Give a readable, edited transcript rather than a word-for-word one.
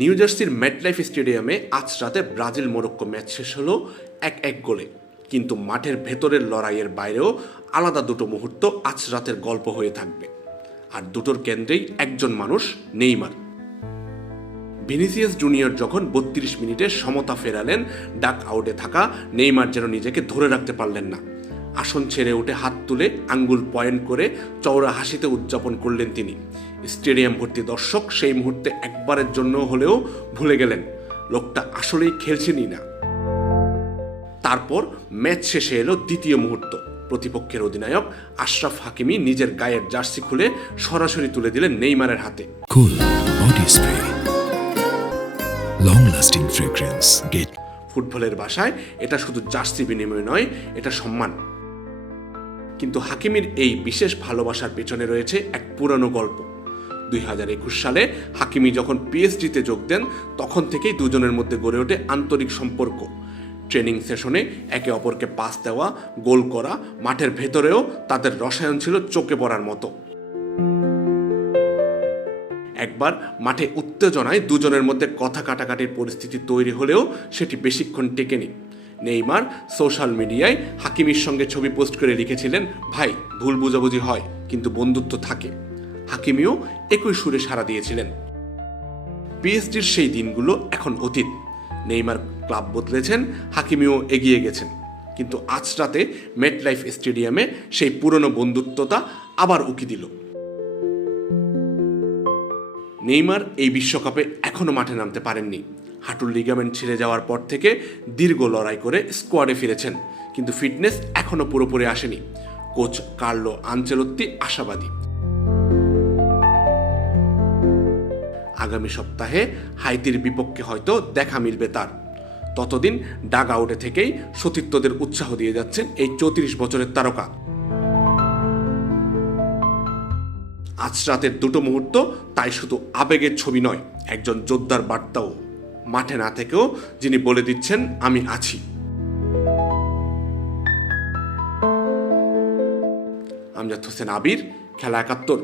New জার্সির MetLife স্টেডিয়ামে আজ রাতে ব্রাজিল মরক্কো ম্যাচ শেষ হলো 1-1 গোলে। কিন্তু মাঠের ভেতরের লড়াইয়ের বাইরেও আলাদা দুটো মুহূর্ত আজ রাতের গল্প হয়ে থাকবে। আর দুটোর কেন্দ্রেই একজন মানুষ, নেইমার। ভিনিসিয়াস জুনিয়র যখন 32 মিনিটে সমতা ফেরালেন, ডাক আউটে থাকা নেইমার যেন নিজেকে ধরে রাখতে পারলেন না। আসন ছেড়ে উঠে হাত তুলে আঙ্গুল পয়েন্ট করে চওড়া হাসিতে উদযাপন করলেন তিনি। স্টেডিয়াম ভর্তি দর্শক সেই মুহূর্তে একবারের জন্য হলেও ভুলে গেলেন লোকটা আসলেই খেলছেনই না। তারপর ম্যাচ শেষে এলো দ্বিতীয় মুহূর্ত। প্রতিপক্ষের অধিনায়ক আশরাফ হাকিমি নিজের গায়ের জার্সি খুলে সরাসরি তুলে দিলেন নেইমারের হাতে। Cool body spray, long lasting fragrance. ফুটবলের ভাষায় এটা শুধু জার্সি বিনিময় নয়, এটা সম্মান। কিন্তু হাকিমির এই বিশেষ ভালোবাসার পেছনে রয়েছে এক পুরানো গল্প। 2021 সালে হাকিমি যখন পিএসজিতে যোগ দেন, তখন থেকেই দুজনের মধ্যে গড়ে ওঠে আন্তরিক সম্পর্ক। ট্রেনিং সেশনে একে অপরকে পাস দেওয়া, গোল করা, মাঠের ভেতরেও তাদের রসায়ন ছিল চোখে পড়ার মতো। একবার মাঠে উত্তেজনায় দুজনের মধ্যে কথা কাটাকাটির পরিস্থিতি তৈরি হলেও সেটি বেশিক্ষণ টেকেনি। নেইমার সোশ্যাল মিডিয়ায় হাকিমির সঙ্গে ছবি পোস্ট করে লিখেছিলেন, ভাই, ভুল বুঝাবুঝি হয় কিন্তু বন্ধুত্ব থাকে। হাকিমিও একই সুরে সাড়া দিয়েছিলেন। পিএসজির সেই দিনগুলো এখন অতীত। নেইমার ক্লাব বদলেছেন, হাকিমিও এগিয়ে গেছেন। কিন্তু আজ রাতে মেটলাইফ স্টেডিয়ামে সেই পুরনো বন্ধুত্বতা আবার উকি দিল। নেইমার এই বিশ্বকাপে এখনো মাঠে নামতে পারেননি। হাঁটুর লিগামেন্ট ছিঁড়ে যাওয়ার পর থেকে দীর্ঘ লড়াই করে স্কোয়াডে ফিরেছেন, কিন্তু ফিটনেস এখনো পুরোপুরি আসেনি। কোচ কার্লো আনচেলত্তি আশাবাদী, আগামী সপ্তাহে হাইতির বিপক্ষে হয়তো দেখা মিলবে তার। ততদিন ডাগ আউটে থেকেই সতীর্থদের উৎসাহ দিয়ে যাচ্ছেন এই 34 বছরের তারকা। আজ রাতের দুটো মুহূর্ত তাই শুধু আবেগের ছবি নয়, একজন যোদ্ধার বার্তাও। মাঠে না থেকেও যিনি বলে দিচ্ছেন, আমি আছি। আমজাদ হোসেন আবির, খেলা 71।